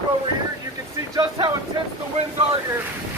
top over here. You can see just how intense the winds are here.